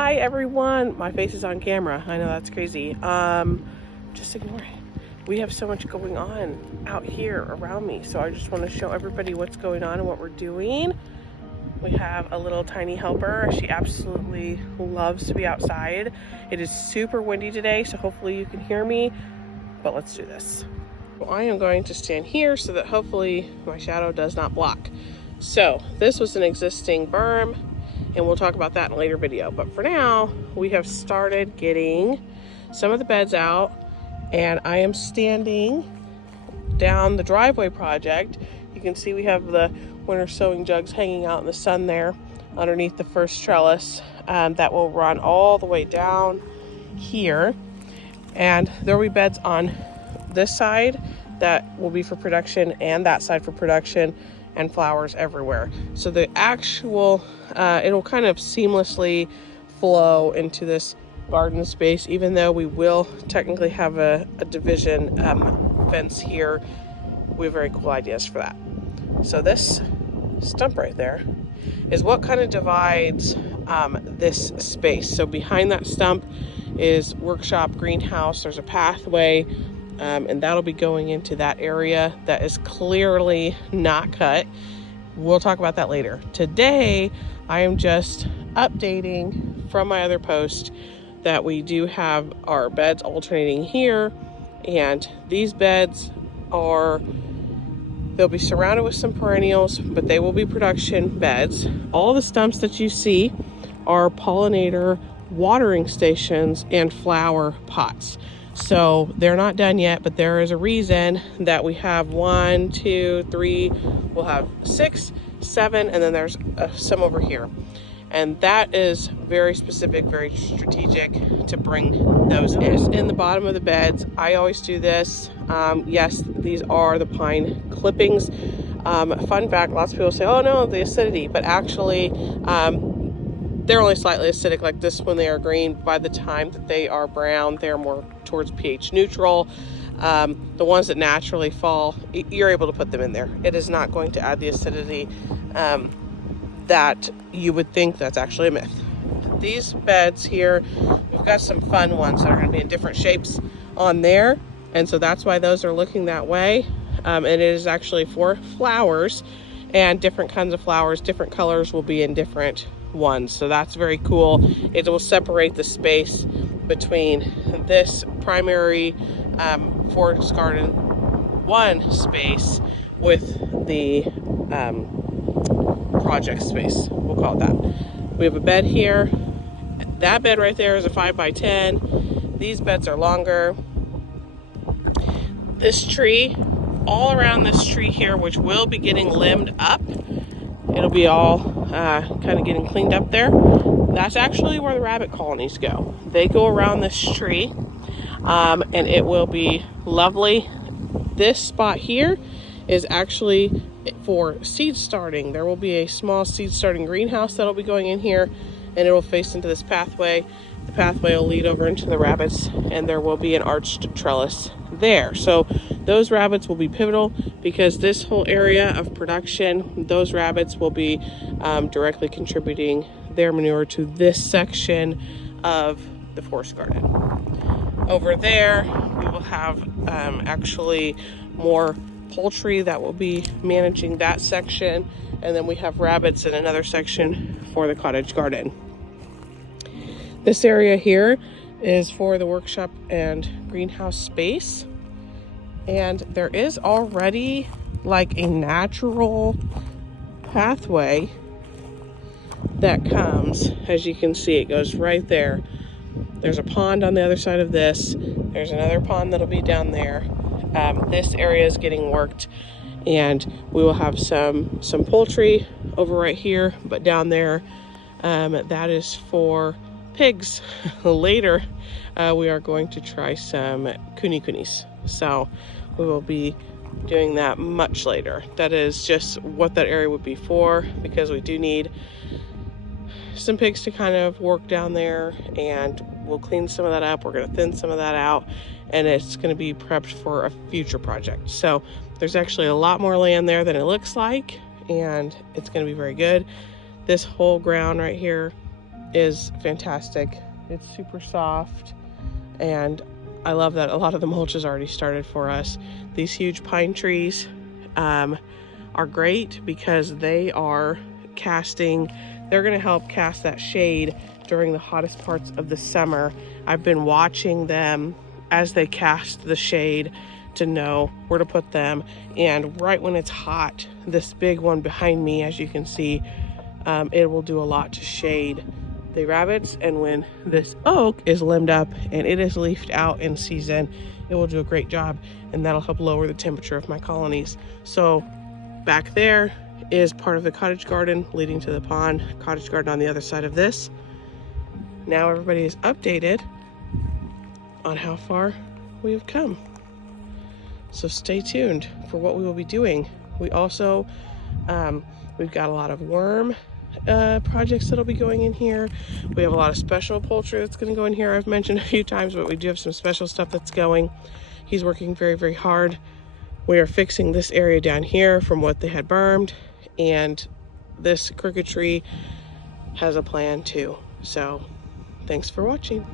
Hi everyone. My face is on camera. I know that's crazy. Just ignore it. We have so much going on out here around me, so I just want to show everybody what's going on and what we're doing. We have a little tiny helper. She absolutely loves to be outside. It is super windy today, so hopefully you can hear me, but let's do this. Well, I am going to stand here so that hopefully my shadow does not block. So this was an existing berm, and we'll talk about that in a later video. But for now, we have started getting some of the beds out, and I am standing down the driveway project. You can see we have the winter sowing jugs hanging out in the sun there underneath the first trellis that will run all the way down here. And there will be beds on this side that will be for production and that side for production, and flowers everywhere. So the actual, it'll kind of seamlessly flow into this garden space, even though we will technically have a division fence here. We have very cool ideas for that. So this stump right there is what kind of divides this space. So behind that stump is workshop, greenhouse. There's a pathway, and that'll be going into that area that is clearly not cut. We'll talk about that later. Today, I am just updating from my other post that we do have our beds alternating here, and these beds they'll be surrounded with some perennials, but they will be production beds. All the stumps that you see are pollinator watering stations and flower pots. So they're not done yet, but there is a reason that we have 1, 2, 3, we'll have 6, 7, and then there's some over here. And that is very specific, very strategic to bring those in the bottom of the beds. I always do this. Yes, these are the pine clippings. Fun fact, lots of people say, oh no, the acidity, but actually they're only slightly acidic like this when they are green. By the time that they are brown, they're more towards pH neutral. The ones that naturally fall, you're able to put them in there. It is not going to add the acidity that you would think. That's actually a myth. These beds here, we've got some fun ones that are going to be in different shapes on there, and so that's why those are looking that way. And it is actually for flowers, and different kinds of flowers, different colors will be in different ones. So that's very cool. It will separate the space between this primary forest garden one space with the project space, we'll call it that. We have a bed here. That bed right there is a 5x10. These beds are longer. This tree, all around this tree here, which will be getting limbed up, it'll be all kind of getting cleaned up there. That's actually where the rabbit colonies go. They go around this tree, and it will be lovely. This spot here is actually for seed starting. There will be a small seed starting greenhouse that'll be going in here, and it will face into this pathway. The pathway will lead over into the rabbits, and there will be an arched trellis there. So those rabbits will be pivotal, because this whole area of production, those rabbits will be directly contributing their manure to this section of the forest garden. Over there, we will have actually more poultry that will be managing that section, and then we have rabbits in another section for the cottage garden. This area here is for the workshop and greenhouse space, and there is already like a natural pathway that comes. As you can see, it goes right there. There's a pond on the other side of this. There's another pond that'll be down there. This area is getting worked, and we will have some poultry over right here, but down there, that is for pigs. Later, we are going to try some kunis. So we will be doing that much later. That is just what that area would be for, because we do need some pigs to kind of work down there, and we'll clean some of that up. We're going to thin some of that out, and it's going to be prepped for a future project. So there's actually a lot more land there than it looks like, and it's going to be very good. This whole ground right here is fantastic. It's super soft, and I love that a lot of the mulch has already started for us. These huge pine trees are great because they are casting, they're going to help cast that shade during the hottest parts of the summer. I've been watching them as they cast the shade to know where to put them, and right when it's hot, this big one behind me, as you can see, it will do a lot to shade the rabbits. And when this oak is limbed up and it is leafed out in season, it will do a great job, and that'll help lower the temperature of my colonies. So back there is part of the cottage garden leading to the pond, cottage garden on the other side of this. Now everybody is updated on how far we have come. So stay tuned for what we will be doing. We also, we've got a lot of worm projects that'll be going in here. We have a lot of special poultry that's going to go in here. I've mentioned a few times, but we do have some special stuff that's going. He's working very, very hard. We are fixing this area down here from what they had bermed, and this crooked tree has a plan too. So thanks for watching.